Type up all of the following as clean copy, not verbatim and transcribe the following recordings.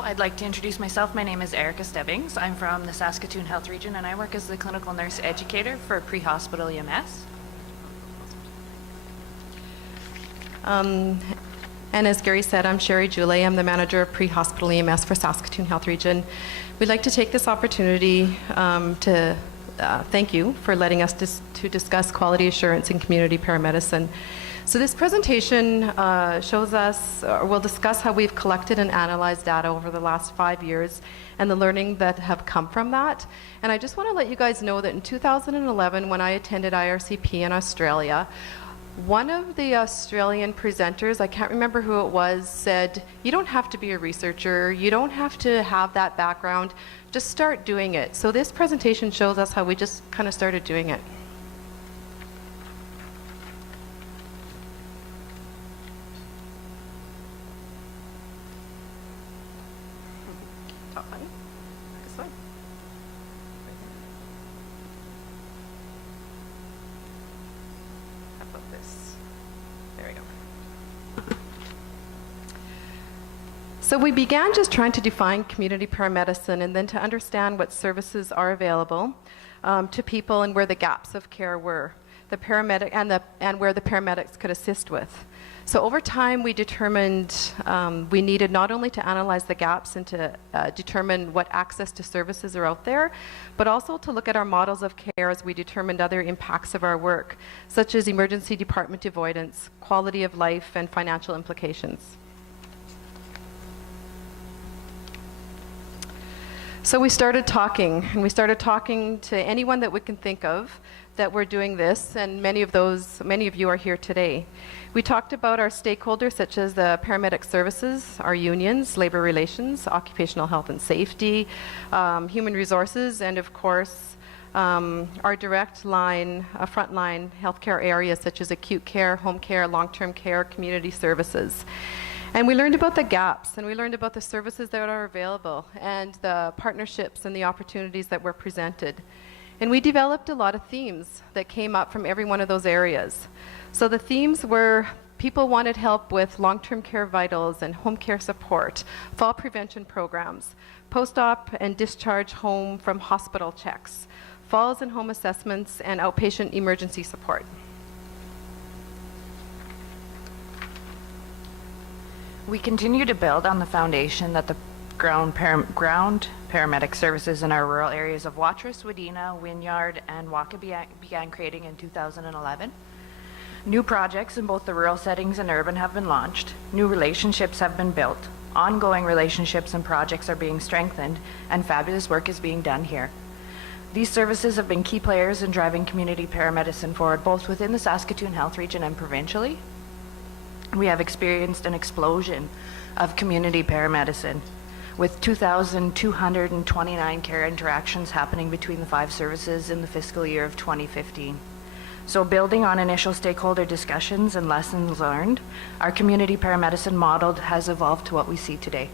I'd like to introduce myself. My name is Erika Stebbings. I'm from the Saskatoon Health Region and I work as the Clinical Nurse Educator for Prehospital EMS. And as Gary said, I'm Sherri Julé. I'm the Manager of Prehospital EMS for Saskatoon Health Region. We'd like to take this opportunity to thank you for letting us to discuss quality assurance in community paramedicine. So this presentation shows us, or we'll discuss how we've collected and analyzed data over the last 5 years and the learning that have come from that. And I just want to let you guys know that in 2011, when I attended IRCP in Australia, one of the Australian presenters, I can't remember who it was, said, you don't have to be a researcher, you don't have to have that background, just start doing it. So this presentation shows us how we just kind of started doing it. Top button. This one. How about this? There we go. So we began just trying to define community paramedicine and then to understand what services are available to people and where the gaps of care were, the paramedic and where the paramedics could assist with. So over time, we determined we needed not only to analyze the gaps and to determine what access to services are out there, but also to look at our models of care as we determined other impacts of our work, such as emergency department avoidance, quality of life, and financial implications. So we started talking, and we started talking to anyone that we can think of that we're doing this, and many of you are here today. We talked about our stakeholders, such as the paramedic services, our unions, labor relations, occupational health and safety, human resources, and of course, our direct line, frontline healthcare areas such as acute care, home care, long-term care, community services. And we learned about the gaps, and we learned about the services that are available, and the partnerships and the opportunities that were presented. And we developed a lot of themes that came up from every one of those areas. So the themes were people wanted help with long-term care vitals and home care support, fall prevention programs, post-op and discharge home from hospital checks, falls and home assessments, and outpatient emergency support. We continue to build on the foundation that the ground paramedic services in our rural areas of Watrous, Wadena, Wynyard, and Waka began creating in 2011. New projects in both the rural settings and urban have been launched. New relationships have been built. Ongoing relationships and projects are being strengthened, and fabulous work is being done here. These services have been key players in driving community paramedicine forward, both within the Saskatoon Health Region and provincially. We have experienced an explosion of community paramedicine, with 2,229 care interactions happening between the 5 services in the fiscal year of 2015. So building on initial stakeholder discussions and lessons learned, our community paramedicine model has evolved to what we see today.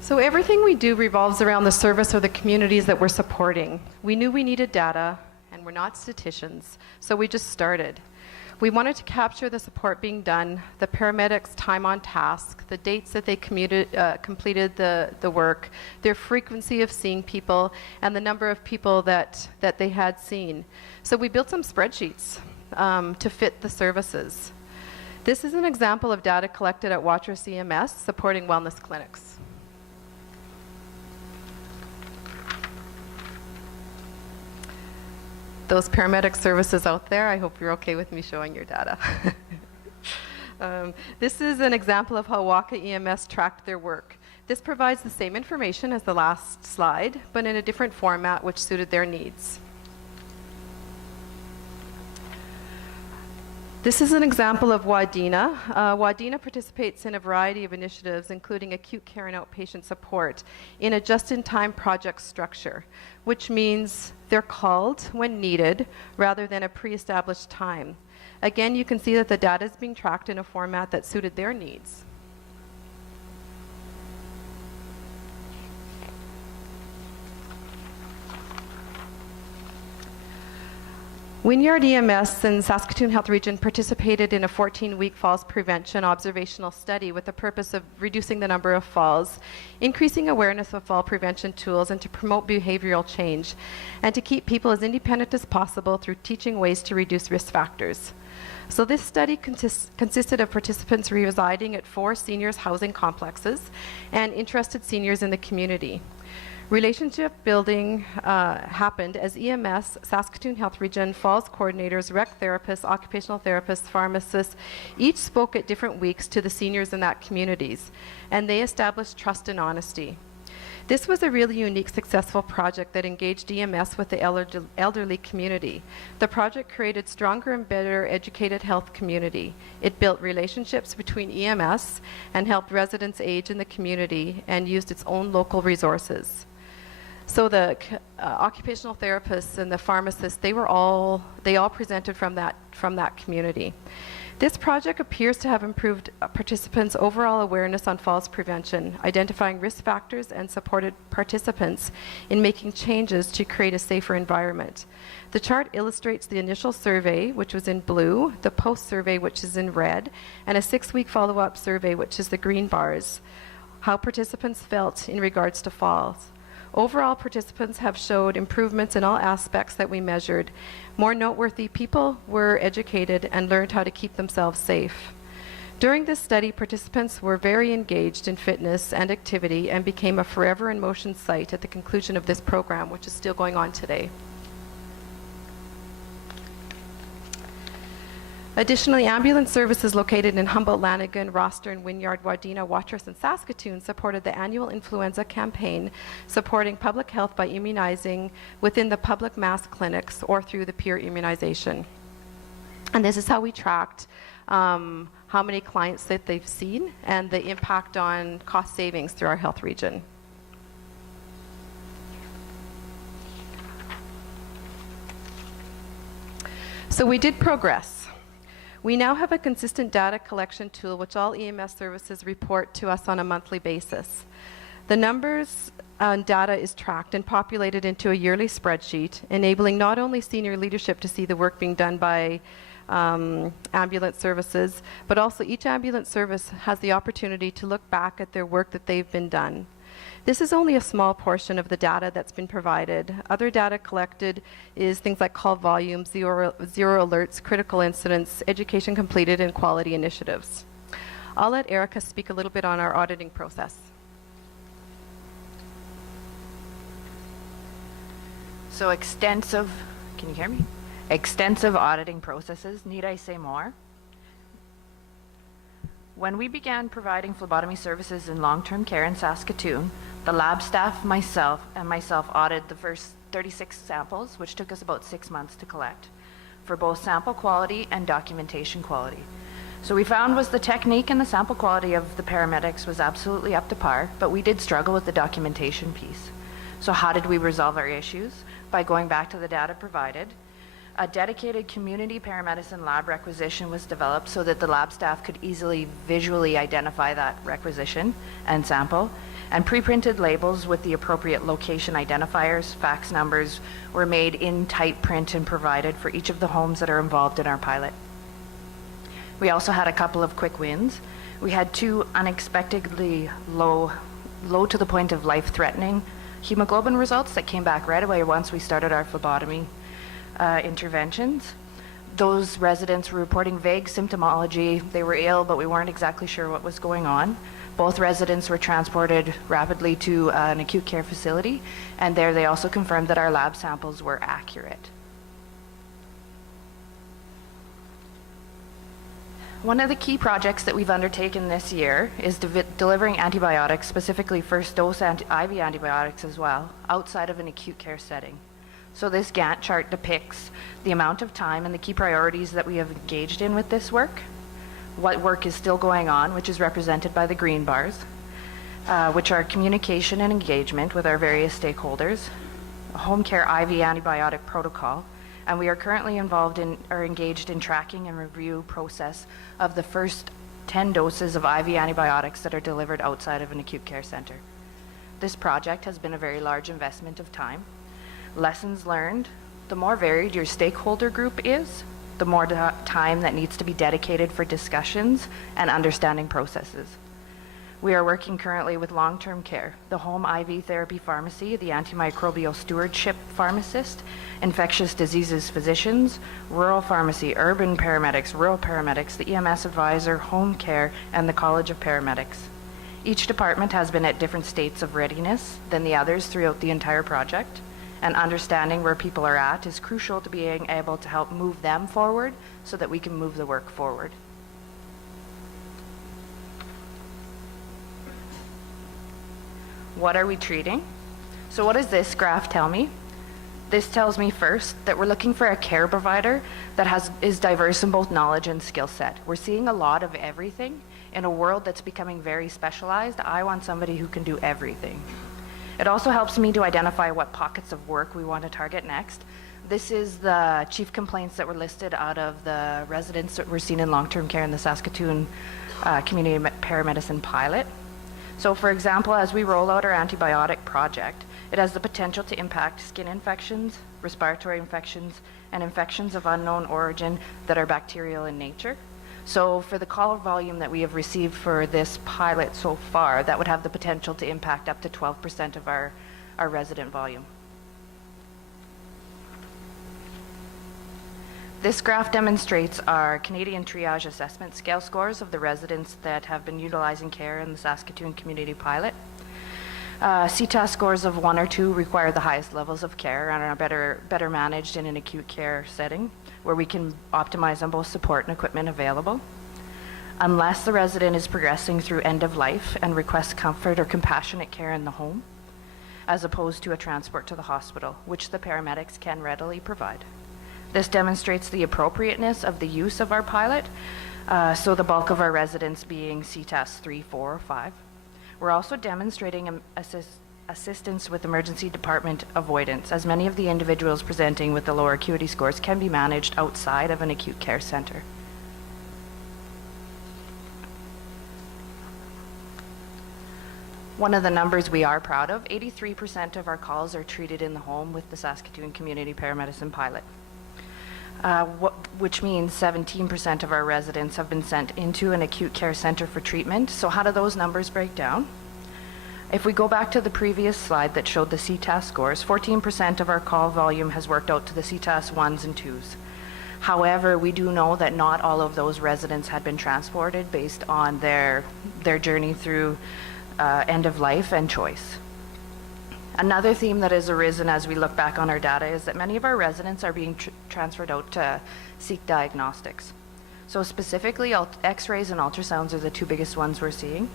So everything we do revolves around the service or the communities that we're supporting. We knew we needed data, and we're not statisticians, so we just started. We wanted to capture the support being done, the paramedics' time on task, the dates that they completed the work, their frequency of seeing people, and the number of people that they had seen. So we built some spreadsheets to fit the services. This is an example of data collected at Watrous EMS supporting wellness clinics. Those paramedic services out there, I hope you're okay with me showing your data. This is an example of how Waka EMS tracked their work. This provides the same information as the last slide, but in a different format which suited their needs. This is an example of Wadena. Wadena participates in a variety of initiatives, including acute care and outpatient support, in a just-in-time project structure, which means they're called when needed rather than a pre-established time. Again, you can see that the data is being tracked in a format that suited their needs. Wynyard EMS and Saskatoon Health Region participated in a 14-week falls prevention observational study with the purpose of reducing the number of falls, increasing awareness of fall prevention tools, and to promote behavioral change, and to keep people as independent as possible through teaching ways to reduce risk factors. So this study consisted of participants residing at 4 seniors housing complexes and interested seniors in the community. Relationship building happened as EMS, Saskatoon Health Region, falls coordinators, rec therapists, occupational therapists, pharmacists, each spoke at different weeks to the seniors in that communities, and they established trust and honesty. This was a really unique, successful project that engaged EMS with the elderly community. The project created stronger and better educated health community. It built relationships between EMS and helped residents age in the community and used its own local resources. So the occupational therapists and the pharmacists, they all presented from that community. This project appears to have improved participants' overall awareness on falls prevention, identifying risk factors, and supported participants in making changes to create a safer environment. The chart illustrates the initial survey, which was in blue, the post-survey, which is in red, and a 6-week follow-up survey, which is the green bars, how participants felt in regards to falls. Overall, participants have showed improvements in all aspects that we measured. More noteworthy, people were educated and learned how to keep themselves safe. During this study, participants were very engaged in fitness and activity and became a Forever in Motion site at the conclusion of this program, which is still going on today. Additionally, ambulance services located in Humboldt, Lanigan, Rostern, Wynyard, Wadena, Watrous, and Saskatoon supported the annual influenza campaign, supporting public health by immunizing within the public mass clinics or through the peer immunization. And this is how we tracked how many clients that they've seen and the impact on cost savings through our health region. So we did progress. We now have a consistent data collection tool which all EMS services report to us on a monthly basis. The numbers and data is tracked and populated into a yearly spreadsheet, enabling not only senior leadership to see the work being done by ambulance services, but also each ambulance service has the opportunity to look back at their work that they've been done. This is only a small portion of the data that's been provided. Other data collected is things like call volume, zero alerts, critical incidents, education completed, and quality initiatives. I'll let Erika speak a little bit on our auditing process. So extensive, can you hear me? Extensive auditing processes, need I say more? When we began providing phlebotomy services in long-term care in Saskatoon, the lab staff, myself audited the first 36 samples, which took us about 6 months to collect, for both sample quality and documentation quality. So we found was the technique and the sample quality of the paramedics was absolutely up to par, but we did struggle with the documentation piece. So how did we resolve our issues? By going back to the data provided. A dedicated community paramedicine lab requisition was developed so that the lab staff could easily visually identify that requisition and sample, and pre-printed labels with the appropriate location identifiers, fax numbers, were made in type print and provided for each of the homes that are involved in our pilot. We also had a couple of quick wins. We had 2 unexpectedly low to the point of life-threatening hemoglobin results that came back right away once we started our phlebotomy interventions. Those residents were reporting vague symptomology. They were ill, but we weren't exactly sure what was going on. Both residents were transported rapidly to an acute care facility, and there they also confirmed that our lab samples were accurate. One of the key projects that we've undertaken this year is delivering antibiotics, specifically first dose IV antibiotics as well, outside of an acute care setting. So this Gantt chart depicts the amount of time and the key priorities that we have engaged in with this work, what work is still going on, which is represented by the green bars, which are communication and engagement with our various stakeholders, a home care IV antibiotic protocol, and we are currently engaged in tracking and review process of the first 10 doses of IV antibiotics that are delivered outside of an acute care center. This project has been a very large investment of time. Lessons learned, The more varied your stakeholder group is, the more time that needs to be dedicated for discussions and understanding processes. We are working currently with long-term care, the home IV therapy pharmacy, the antimicrobial stewardship pharmacist, infectious diseases physicians, rural pharmacy, urban paramedics, rural paramedics, the EMS advisor, home care, and the College of Paramedics. Each department has been at different states of readiness than the others throughout the entire project, and understanding where people are at is crucial to being able to help move them forward so that we can move the work forward. What are we treating? So what does this graph tell me? This tells me first that we're looking for a care provider that is diverse in both knowledge and skill set. We're seeing a lot of everything. In a world that's becoming very specialized, I want somebody who can do everything. It also helps me to identify what pockets of work we want to target next. This is the chief complaints that were listed out of the residents that were seen in long-term care in the Saskatoon Community Paramedicine pilot. So for example, as we roll out our antibiotic project, it has the potential to impact skin infections, respiratory infections, and infections of unknown origin that are bacterial in nature. So for the call volume that we have received for this pilot so far, that would have the potential to impact up to 12% of our resident volume. This graph demonstrates our Canadian Triage Assessment Scale scores of the residents that have been utilizing care in the Saskatoon Community Pilot. CTAS scores of 1 or 2 require the highest levels of care and are better managed in an acute care setting where we can optimize on both support and equipment available. Unless the resident is progressing through end of life and requests comfort or compassionate care in the home, as opposed to a transport to the hospital, which the paramedics can readily provide. This demonstrates the appropriateness of the use of our pilot, so the bulk of our residents being CTAS 3, 4, or 5. We're also demonstrating assistance with emergency department avoidance, as many of the individuals presenting with the lower acuity scores can be managed outside of an acute care center. One of the numbers we are proud of, 83% of our calls are treated in the home with the Saskatoon Community Paramedicine pilot. Which means 17% of our residents have been sent into an acute care center for treatment. So how do those numbers break down? If we go back to the previous slide that showed the CTAS scores, 14% of our call volume has worked out to the CTAS 1s and 2s. However, we do know that not all of those residents had been transported based on their journey through end of life and choice. Another theme that has arisen as we look back on our data is that many of our residents are being transferred out to seek diagnostics. So specifically, x-rays and ultrasounds are the 2 biggest ones we're seeing.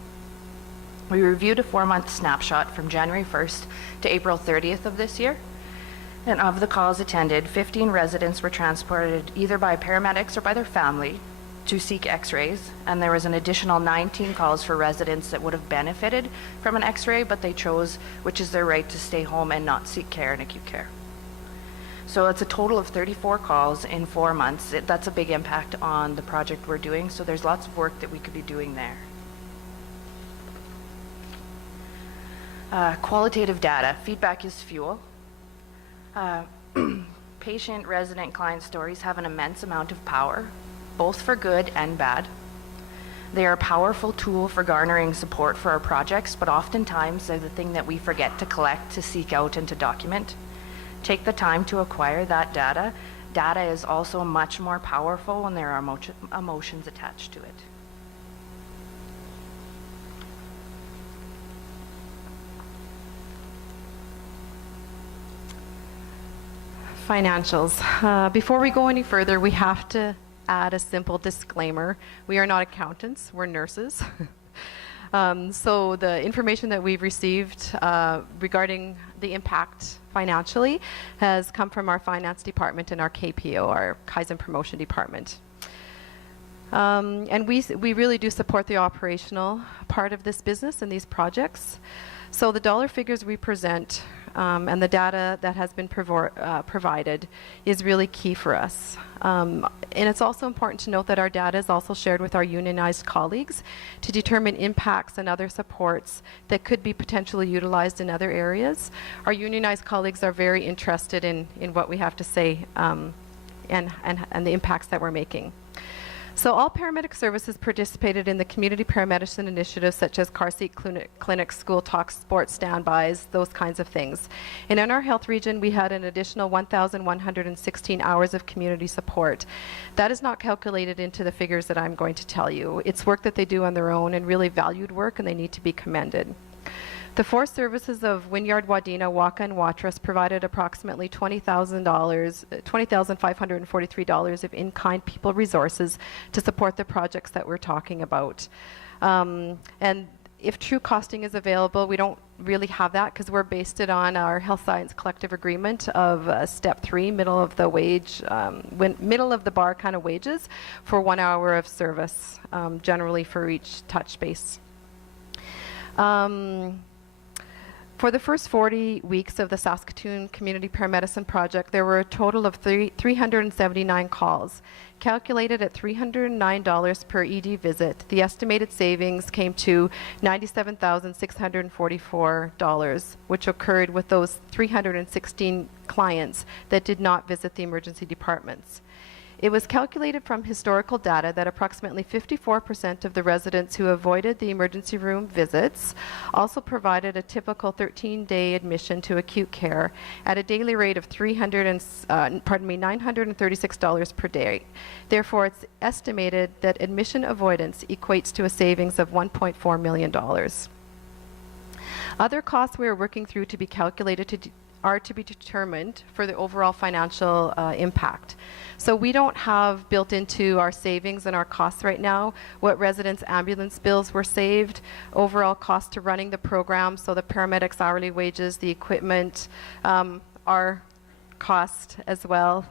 We reviewed a 4-month snapshot from January 1st to April 30th of this year. And of the calls attended, 15 residents were transported either by paramedics or by their family to seek x-rays, and there was an additional 19 calls for residents that would have benefited from an x-ray, but they chose, which is their right, to stay home and not seek care in acute care. So it's a total of 34 calls in 4 months. That's a big impact on the project we're doing, so there's lots of work that we could be doing there. Qualitative data. Feedback is fuel. Patient, resident, client stories have an immense amount of power, both for good and bad. They are a powerful tool for garnering support for our projects, but oftentimes they're the thing that we forget to collect, to seek out, and to document. Take the time to acquire that data. Data is also much more powerful when there are emotions attached to it. Financials. Before we go any further, we have to add a simple disclaimer. We are not accountants, we're nurses. So the information that we've received regarding the impact financially has come from our finance department and our KPO, our Kaizen Promotion Department. And we really do support the operational part of this business and these projects. So the dollar figures we present and the data that has been provided is really key for us. And it's also important to note that our data is also shared with our unionized colleagues to determine impacts and other supports that could be potentially utilized in other areas. Our unionized colleagues are very interested in what we have to say and the impacts that we're making. So all paramedic services participated in the community paramedicine initiatives such as car seat clinics, school talks, sports standbys, those kinds of things. And in our health region, we had an additional 1,116 hours of community support. That is not calculated into the figures that I'm going to tell you. It's work that they do on their own and really valued work, and they need to be commended. The four services of Wynyard, Wadena, Waka, and Watrous provided approximately $20,543 of in-kind people resources to support the projects that we're talking about. And if true costing is available, we don't really have that because we're based it on our health science collective agreement of step 3, middle of the wage, middle of the bar kind of wages for 1 hour of service, generally for each touch base. For the first 40 weeks of the Saskatoon Community Paramedicine Project, there were a total of 379 calls. Calculated at $309 per ED visit, the estimated savings came to $97,644, which occurred with those 316 clients that did not visit the emergency departments. It was calculated from historical data that approximately 54% of the residents who avoided the emergency room visits also provided a typical 13-day admission to acute care at a daily rate of $936 per day. Therefore, it's estimated that admission avoidance equates to a savings of $1.4 million. Other costs we are working through to be calculated are to be determined for the overall financial impact. So we don't have built into our savings and our costs right now what residents' ambulance bills were saved, overall cost to running the program, so the paramedics' hourly wages, the equipment, our cost as well,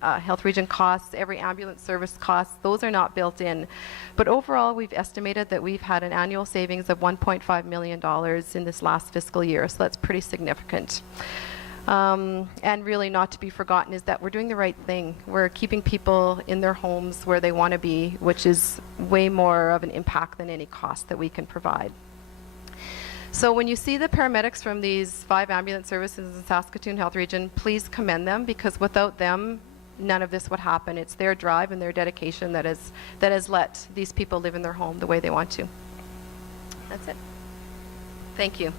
health region costs, every ambulance service costs, those are not built in. But overall, we've estimated that we've had an annual savings of $1.5 million in this last fiscal year, so that's pretty significant. And really not to be forgotten is that we're doing the right thing. We're keeping people in their homes where they want to be, which is way more of an impact than any cost that we can provide. So when you see the paramedics from these 5 ambulance services in Saskatoon Health Region, please commend them, because without them, none of this would happen. It's their drive and their dedication that has let these people live in their home the way they want to. That's it. Thank you.